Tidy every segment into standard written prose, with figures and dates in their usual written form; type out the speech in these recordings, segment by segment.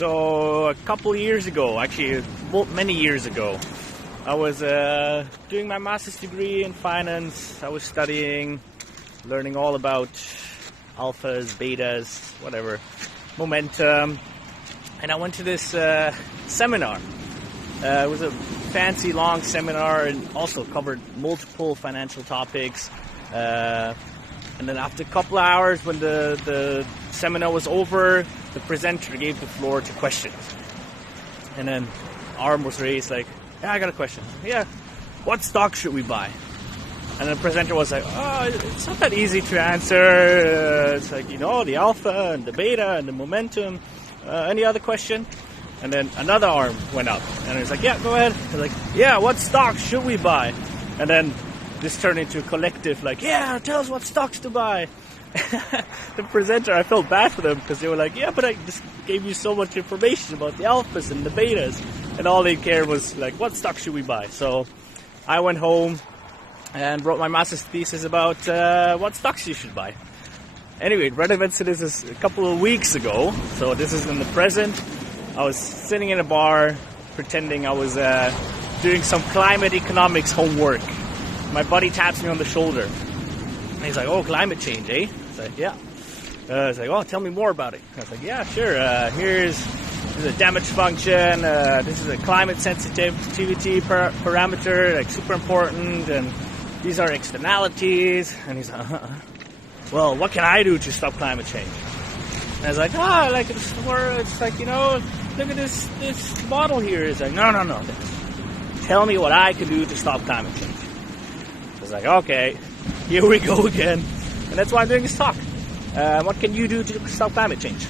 So a couple years ago, actually many years ago, I was doing my master's degree in finance. I was studying, learning all about alphas, betas, whatever, momentum. And I went to this seminar. It was a fancy long seminar and also covered multiple financial topics. And then after a couple of hours, when the seminar was over, the presenter gave the floor to questions. And then arm was raised like, yeah, I got a question. Yeah, what stock should we buy? And the presenter was like, oh, it's not that easy to answer. It's like, the alpha and the beta and the momentum. Any other question? And then another arm went up. And it was like, yeah, go ahead. I was like, yeah, what stock should we buy? And then this turned into a collective, like, yeah, tell us what stocks to buy. The presenter, I felt bad for them because they were like, yeah, but I just gave you so much information about the alphas and the betas. And all they cared was, like, what stock should we buy? So I went home and wrote my master's thesis about what stocks you should buy. Anyway, relevant to this is a couple of weeks ago. So this is in the present. I was sitting in a bar pretending I was doing some climate economics homework. My buddy taps me on the shoulder. And he's like, oh, climate change, eh? I was like, yeah. He's like, oh, tell me more about it. I was like, yeah, sure. Here's a damage function. This is a climate sensitivity parameter, like super important. And these are externalities. And he's like, well, what can I do to stop climate change? And I was like, it's like, look at this model here. He's like, no. Tell me what I can do to stop climate change. I was like, okay, here we go again. And that's why I'm doing this talk. What can you do to stop climate change?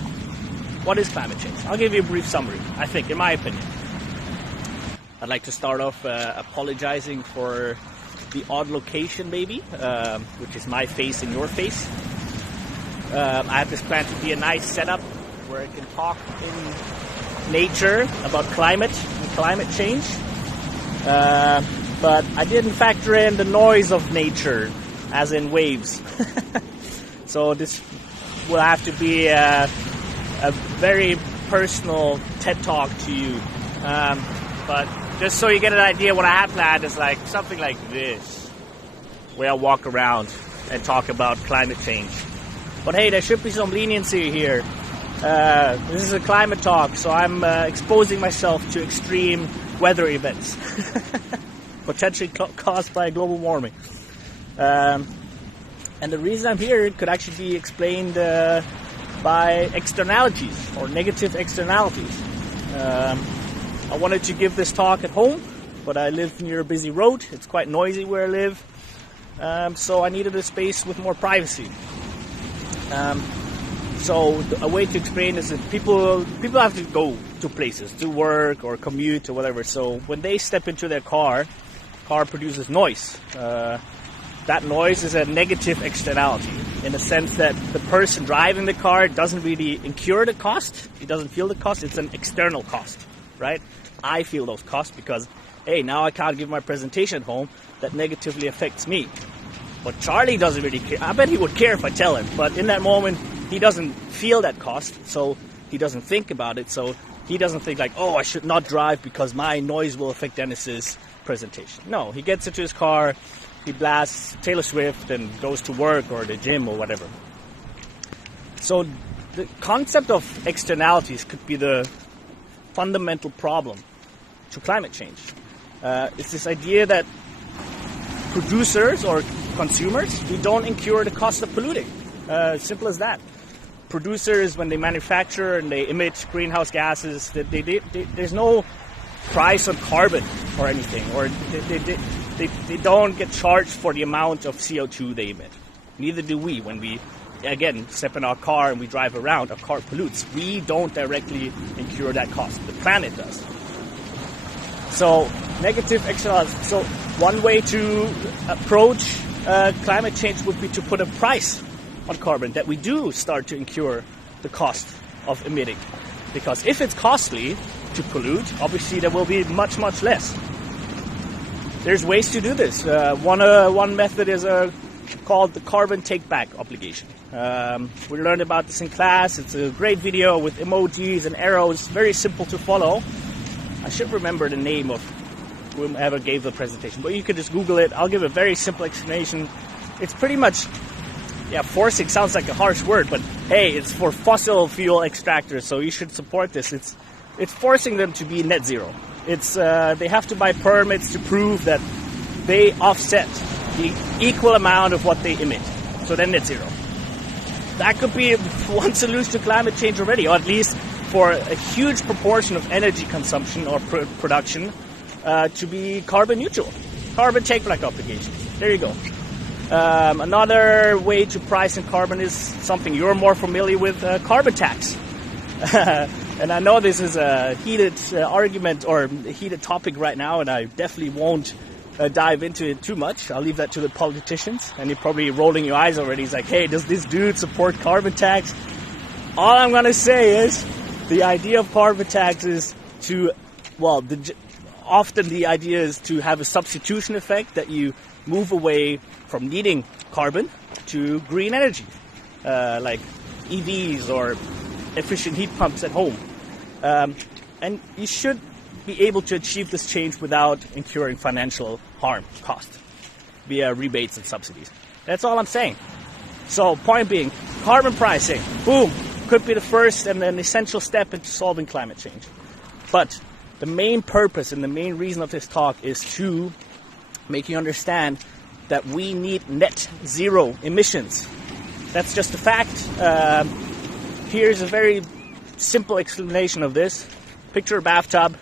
What is climate change? I'll give you a brief summary, I think, in my opinion. I'd like to start off apologizing for the odd location, maybe, which is my face and your face. I have this plan to be a nice setup where I can talk in nature about climate and climate change. But I didn't factor in the noise of nature, as in waves. So this will have to be a very personal TED Talk to you. But just so you get an idea, what I have planned is like something like this, where I walk around and talk about climate change. But hey, there should be some leniency here. This is a climate talk, so I'm exposing myself to extreme weather events. Potentially caused by global warming. And the reason I'm here could actually be explained by externalities or negative externalities. I wanted to give this talk at home, but I live near a busy road. It's quite noisy where I live. So I needed a space with more privacy. So a way to explain this is people have to go to places, to work or commute or whatever. So when they step into their car produces noise. That noise is a negative externality in the sense that the person driving the car doesn't really incur the cost. He doesn't feel the cost. It's an external cost, right? I feel those costs because, hey, now I can't give my presentation at home. That negatively affects me. But Charlie doesn't really care. I bet he would care if I tell him. But in that moment, he doesn't feel that cost. So he doesn't think about it. So he doesn't think like, oh, I should not drive because my noise will affect Dennis's presentation. No, he gets into his car, he blasts Taylor Swift and goes to work or the gym or whatever. So the concept of externalities could be the fundamental problem to climate change. It's this idea that producers or consumers, we don't incur the cost of polluting. Simple as that. Producers, when they manufacture and they emit greenhouse gases, there's no price on carbon or anything, or they don't get charged for the amount of CO2 they emit. Neither do we. When we, again, step in our car and we drive around, our car pollutes. We don't directly incur that cost. The planet does. So, negative externalities. So, one way to approach climate change would be to put a price on carbon, that we do start to incur the cost of emitting. Because if it's costly to pollute, obviously there will be much, much less. There's ways to do this. One method is called the carbon take-back obligation. We learned about this in class. It's a great video with emojis and arrows, very simple to follow. I should remember the name of whomever gave the presentation, but you could just Google it. I'll give a very simple explanation. It's pretty much, forcing sounds like a harsh word, but hey, it's for fossil fuel extractors, so you should support this. It's forcing them to be net zero. It's they have to buy permits to prove that they offset the equal amount of what they emit, so then net zero. That could be one solution to climate change already, or at least for a huge proportion of energy consumption or production to be carbon neutral. Carbon take-back obligations. There you go. Another way to price in carbon is something you're more familiar with, carbon tax. And I know this is a heated argument or a heated topic right now, and I definitely won't dive into it too much. I'll leave that to the politicians, and you're probably rolling your eyes already. He's like, hey, does this dude support carbon tax? All I'm going to say is the idea of carbon tax is to, often the idea is to have a substitution effect, that you move away from needing carbon to green energy, like EVs or efficient heat pumps at home. And you should be able to achieve this change without incurring financial cost via rebates and subsidies. That's all I'm saying. So point being, carbon pricing, boom, could be the first and an essential step into solving climate change. But the main purpose and the main reason of this talk is to make you understand that we need net zero emissions. That's just a fact. Here's a very simple explanation of this. Picture a bathtub.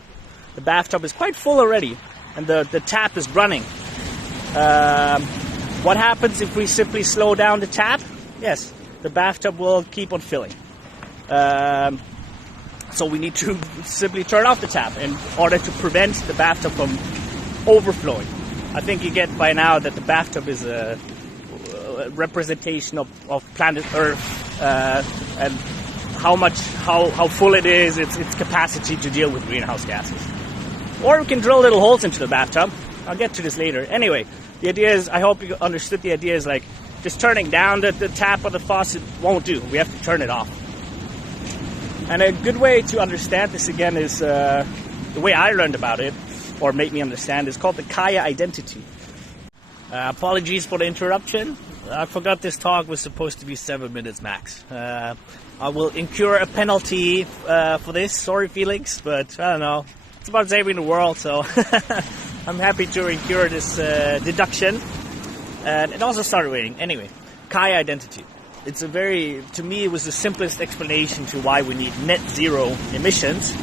The bathtub is quite full already, and the tap is running. What happens if we simply slow down the tap? Yes, the bathtub will keep on filling. So we need to simply turn off the tap in order to prevent the bathtub from overflowing. I think you get by now that the bathtub is a representation of planet Earth and how full it is, its capacity to deal with greenhouse gases. Or we can drill little holes into the bathtub. I'll get to this later. Anyway, the idea is, I hope you understood the idea is like, just turning down the tap or the faucet won't do. We have to turn it off. And a good way to understand this again is, the way I learned about it, or made me understand, is called the Kaya identity. Apologies for the interruption. I forgot this talk was supposed to be 7 minutes max. I will incur a penalty for this. Sorry, Felix, but I don't know. It's about saving the world, so I'm happy to incur this deduction. And it also started raining. Anyway, Kaya identity. It's to me, it was the simplest explanation to why we need net zero emissions.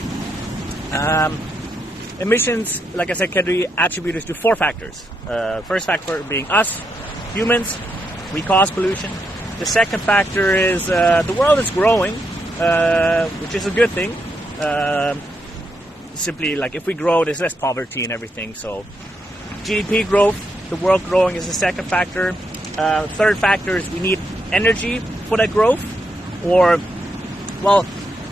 Emissions, like I said, can be attributed to 4 factors. First factor being us, humans. We cause pollution. The second factor is the world is growing, which is a good thing. Simply, like, if we grow, there's less poverty and everything. So GDP growth, the world growing is the second factor. Third factor is we need energy for that growth, or,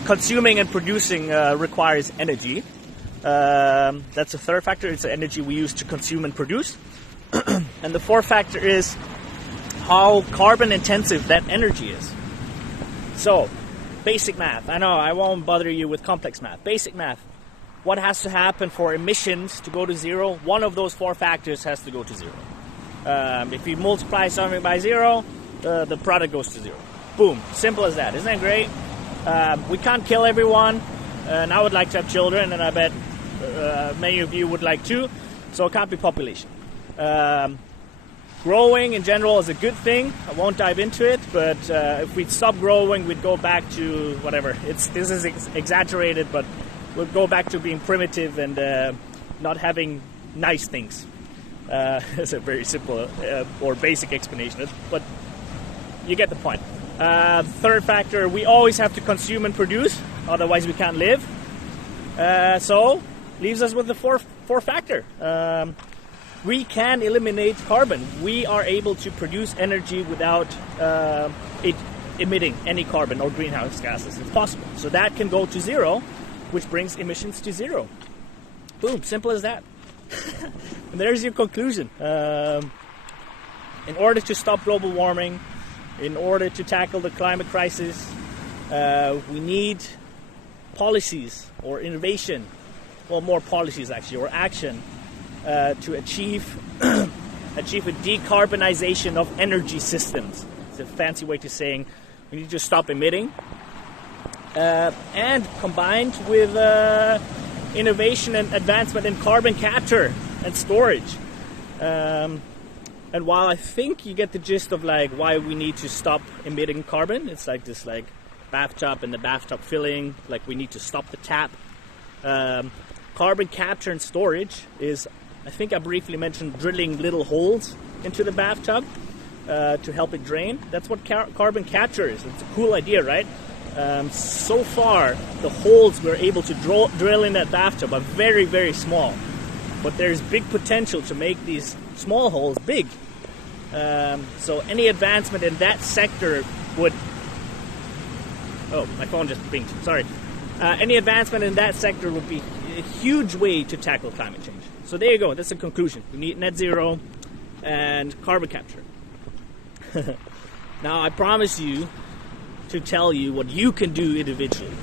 consuming and producing requires energy. That's the third factor. It's the energy we use to consume and produce. And the fourth factor is how carbon intensive that energy is. So, basic math. I know I won't bother you with complex math. Basic math. What has to happen for emissions to go to zero? One of those 4 factors has to go to zero. If you multiply something by 0, the product goes to 0. Boom. Simple as that. Isn't that great? We can't kill everyone, and I would like to have children, and I bet many of you would like to, so it can't be population. Growing in general is a good thing. I won't dive into it, but if we'd stop growing, we'd go back to whatever. This is exaggerated, but we'll go back to being primitive and not having nice things. It's a very simple or basic explanation, but you get the point. Third factor, we always have to consume and produce, otherwise we can't live. So, leaves us with the fourth factor. We can eliminate carbon. We are able to produce energy without it emitting any carbon or greenhouse gases. It's possible. So that can go to 0, which brings emissions to 0. Boom, simple as that. And there's your conclusion. In order to stop global warming, in order to tackle the climate crisis, we need policies or innovation, well, more policies actually, or action to achieve a decarbonization of energy systems. It's a fancy way to saying we need to stop emitting, and combined with innovation and advancement in carbon capture and storage. And while I think you get the gist of like why we need to stop emitting carbon, it's like this like bathtub and the bathtub filling, like we need to stop the tap. Carbon capture and storage is, I think I briefly mentioned drilling little holes into the bathtub to help it drain. That's what carbon capture is. It's a cool idea, right? So far, the holes we're able to drill in that bathtub are very, very small. But there's big potential to make these small holes big. So any advancement in that sector would... Oh, my phone just pinged. Sorry. Any advancement in that sector would be a huge way to tackle climate change. So there you go. That's the conclusion. We need net zero and carbon capture. Now, I promise you to tell you what you can do individually.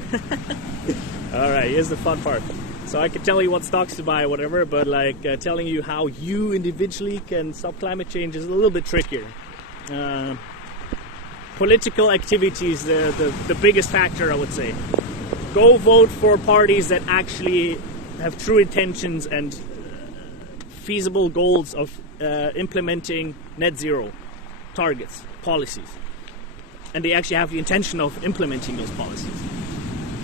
All right, here's the fun part. So I can tell you what stocks to buy or whatever, but like telling you how you individually can stop climate change is a little bit trickier. Political activity is the biggest factor, I would say. Go vote for parties that actually have true intentions and feasible goals of implementing net zero targets, policies. And they actually have the intention of implementing those policies.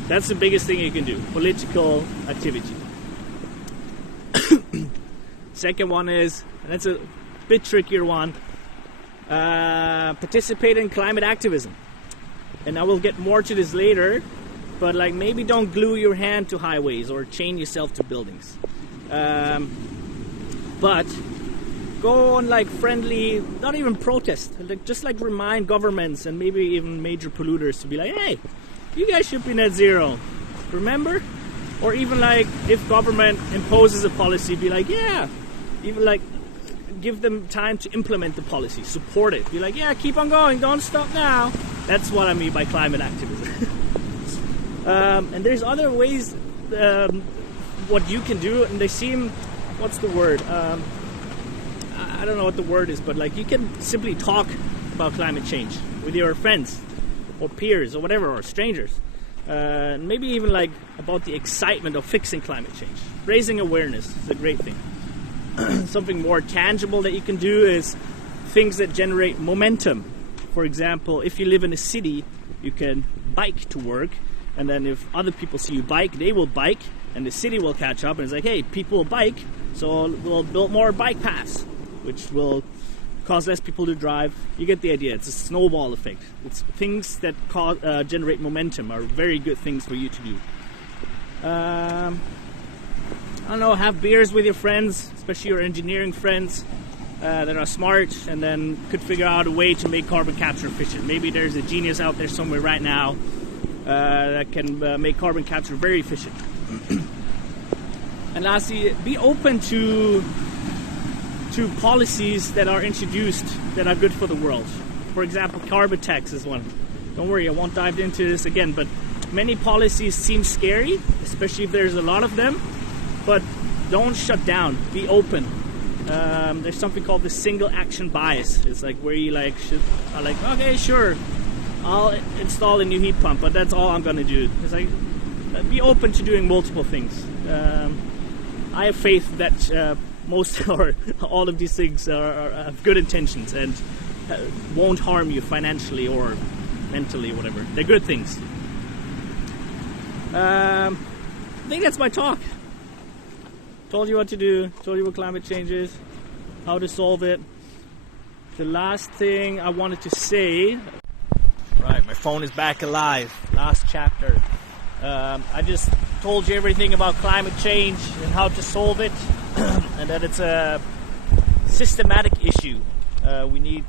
That's the biggest thing you can do, political activity. Second one is, and that's a bit trickier one, participate in climate activism. And I will get more to this later, but like maybe don't glue your hand to highways or chain yourself to buildings. But go on like friendly, not even protest, like just like remind governments and maybe even major polluters to be like, hey, you guys should be net zero, remember? Or even like if government imposes a policy, be like, yeah, even like give them time to implement the policy, support it, be like, yeah, keep on going, don't stop now. That's what I mean by climate activism. And there's other ways what you can do, and they seem, what's the word? I don't know what the word is, but like you can simply talk about climate change with your friends or peers or whatever, or strangers. Maybe even like about the excitement of fixing climate change. Raising awareness is a great thing. Something more tangible that you can do is things that generate momentum. For example, if you live in a city, you can bike to work, and then if other people see you bike, they will bike, and the city will catch up, and it's like, hey, people bike, so we'll build more bike paths, which will cause less people to drive. You get the idea. It's a snowball effect. It's things that generate momentum are very good things for you to do. I don't know, have beers with your friends, especially your engineering friends that are smart and then could figure out a way to make carbon capture efficient. Maybe there's a genius out there somewhere right now that can make carbon capture very efficient. And lastly, be open to policies that are introduced that are good for the world. For example, carbon tax is one. Don't worry, I won't dive into this again, but many policies seem scary, especially if there's a lot of them, but don't shut down, be open. There's something called the single action bias. It's like where you like are like, okay, sure, I'll install a new heat pump, but that's all I'm gonna do. It's like, be open to doing multiple things. I have faith that most or all of these things have good intentions and won't harm you financially or mentally or whatever. They're good things. I think that's my talk. Told you what to do, told you what climate change is, how to solve it. The last thing I wanted to say... Right, my phone is back alive. Last chapter. I just told you everything about climate change and how to solve it, and that it's a systematic issue. We need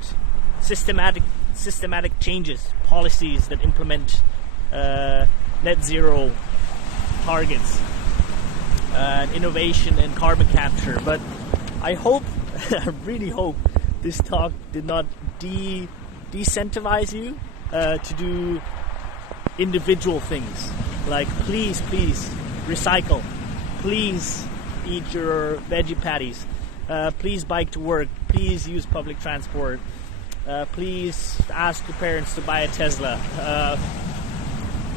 systematic changes, policies that implement net zero targets, innovation and carbon capture. But I hope, I really hope, this talk did not decentivize you to do individual things, like please recycle, please eat your veggie patties, please bike to work, please use public transport, please ask your parents to buy a Tesla.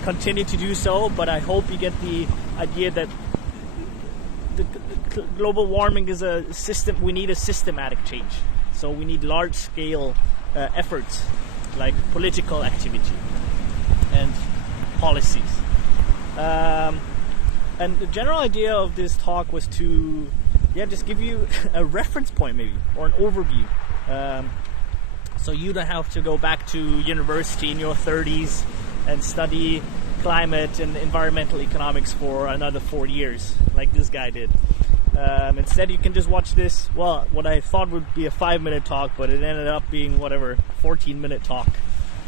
Continue to do so, but I hope you get the idea that the global warming is a system. We need a systematic change. So we need large-scale efforts like political activity and policies. And the general idea of this talk was to, just give you a reference point maybe, or an overview. So you don't have to go back to university in your 30s and study climate and environmental economics for another 4 years, like this guy did. Instead, you can just watch this, what I thought would be a 5-minute talk, but it ended up being, 14-minute talk.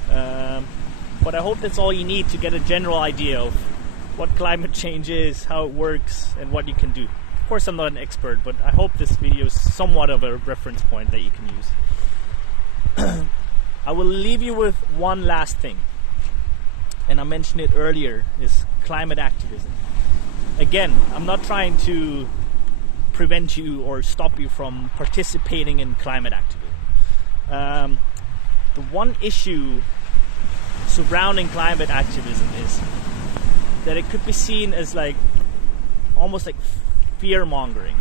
But I hope that's all you need to get a general idea of what climate change is, how it works, and what you can do. Of course, I'm not an expert, but I hope this video is somewhat of a reference point that you can use. I will leave you with one last thing, and I mentioned it earlier, is climate activism. Again, I'm not trying to prevent you or stop you from participating in climate activism. The one issue surrounding climate activism is that it could be seen as almost like fear-mongering.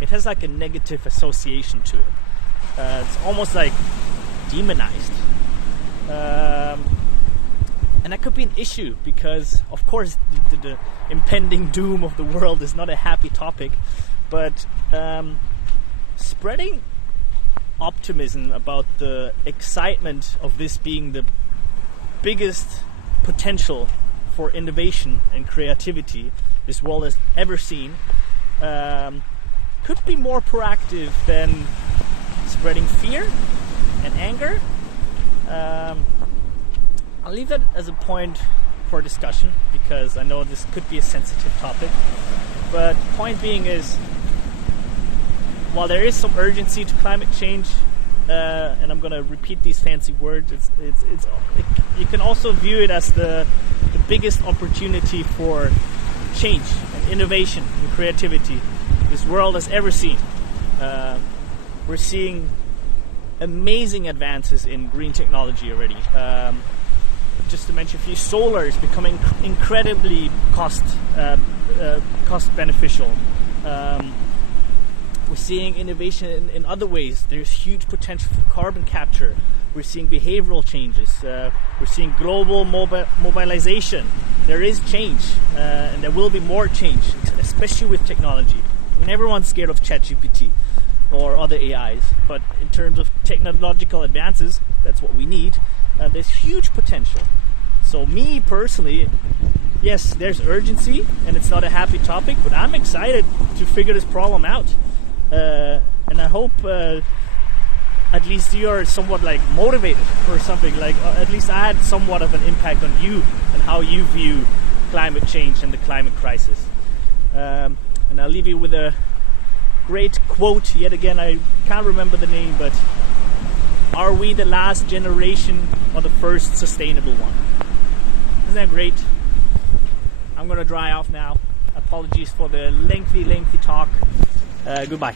It has like a negative association to it. It's almost like demonized. And that could be an issue because, of course, the impending doom of the world is not a happy topic, but spreading optimism about the excitement of this being the biggest potential for innovation and creativity this world has ever seen could be more proactive than spreading fear and anger. I'll leave that as a point for discussion because I know this could be a sensitive topic. But the point being is, while there is some urgency to climate change, and I'm going to repeat these fancy words, you can also view it as the biggest opportunity for change and innovation and creativity this world has ever seen. We're seeing amazing advances in green technology already. Just to mention a few, solar is becoming incredibly cost beneficial. We're seeing innovation in other ways. There's huge potential for carbon capture. We're seeing behavioral changes. We're seeing global mobilization. There is change, and there will be more change, especially with technology. I mean, everyone's scared of ChatGPT or other AIs, but in terms of technological advances, that's what we need. There's huge potential. So me personally, yes, there's urgency, and it's not a happy topic, but I'm excited to figure this problem out. And I hope at least you're somewhat motivated for something. At least I had somewhat of an impact on you and how you view climate change and the climate crisis. And I'll leave you with a great quote. Yet again, I can't remember the name, but are we the last generation or the first sustainable one? Isn't that great? I'm going to dry off now. Apologies for the lengthy talk. Goodbye.